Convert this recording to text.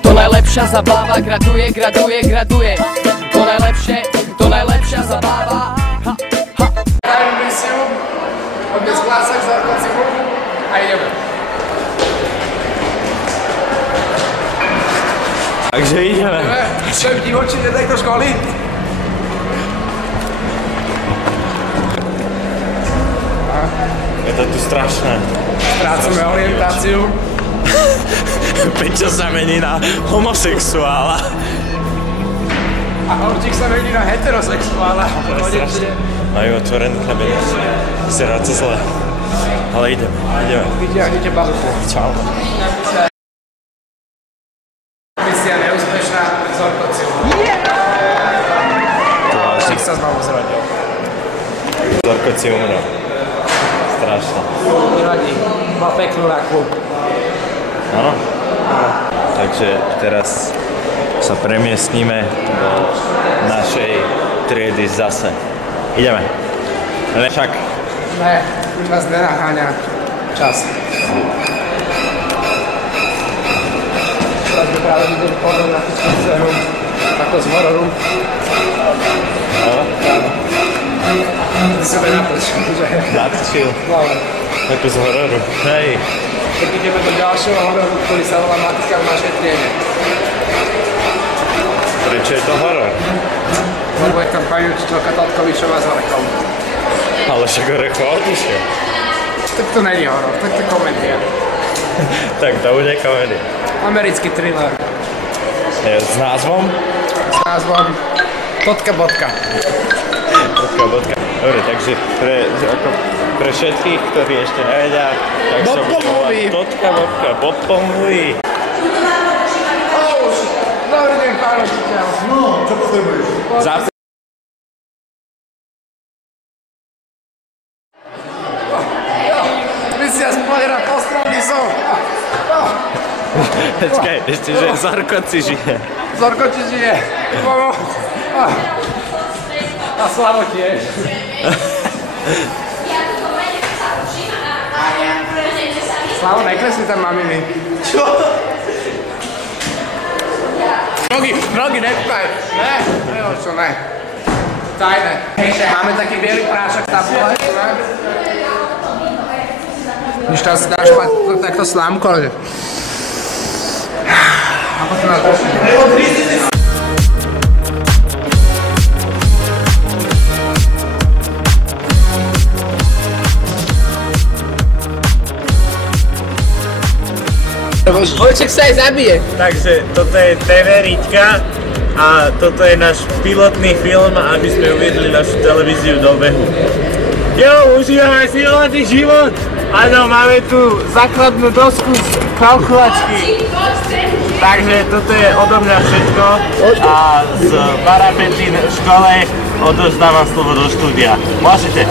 to najlepšia zabáva. Graduje, to najlepšia zabáva. Hrajeme misiu, odnes Vlásak za Kocimu a ideme. Takže ideme. Čo v divočine tejto školy? Je to tu strašné. Strácame orientáciu. Peťo sa mení na homosexuála. A Horčík sa mení na heterosexuála. Majú otvorený kabinet. Vyzerá to zle. Ale ideme. Vyťahnite bazuku. Čau. Misia neúspešná, Zorkociu. Horčík sa znovu zrodil. Zorkoci umrel. Strašne. Nevadí, má peknú rakvu. Áno. Takže teraz sa premiestníme do našej triedy zase. Ideme. Ale však. Ne, už nás nenaháňa čas. Teraz by práve videli pornografickú scénu, ako z hororu. Áno. Ty sebe naplčil, že? Naplčil. Hlavne. Ako z hororu. Hej. Tak ideme do ďalšieho hororu, ktorý sa volá Matka v našej triede. Prečo je to horor? Lebo je tam pani učiteľka Totkovičová s Orekom. Ale však Orechov odišiel. Tak to není horor, tak to je komédia. Tak to bude komédia. Americký thriller. S názvom? S názvom Totka bodka. Bodka. Dobre, takže pre všetkých, ktorí ešte nevedia, tak sa bude volať Totka bodka. Bob pomluví. Dobrý deň, pán učiteľ. No, čo potrebuješ? Misia spojená postranný som. Počkaj, ešte, že Zorkoci žije. Zorko ti žije. A Slavo tiež. Slavo, nekresli tam maminy. Čo? Nogy nepkaj. Ne, čo ne. Tajné. Máme taký bielý prášok na tabule. Když tam si dáš takto slámko, ale... A potom nás došli. Vojček sa aj zabije. Takže toto je TV Riťka a toto je náš pilotný film, aby sme uviedli našu televíziu do behu. Jo, užívame si mladý život! Áno, máme tu základnú dosku z kalkulačky. Takže toto je odo mňa všetko a z Parapetín škole odovzdávam slovo do štúdia. Môžete.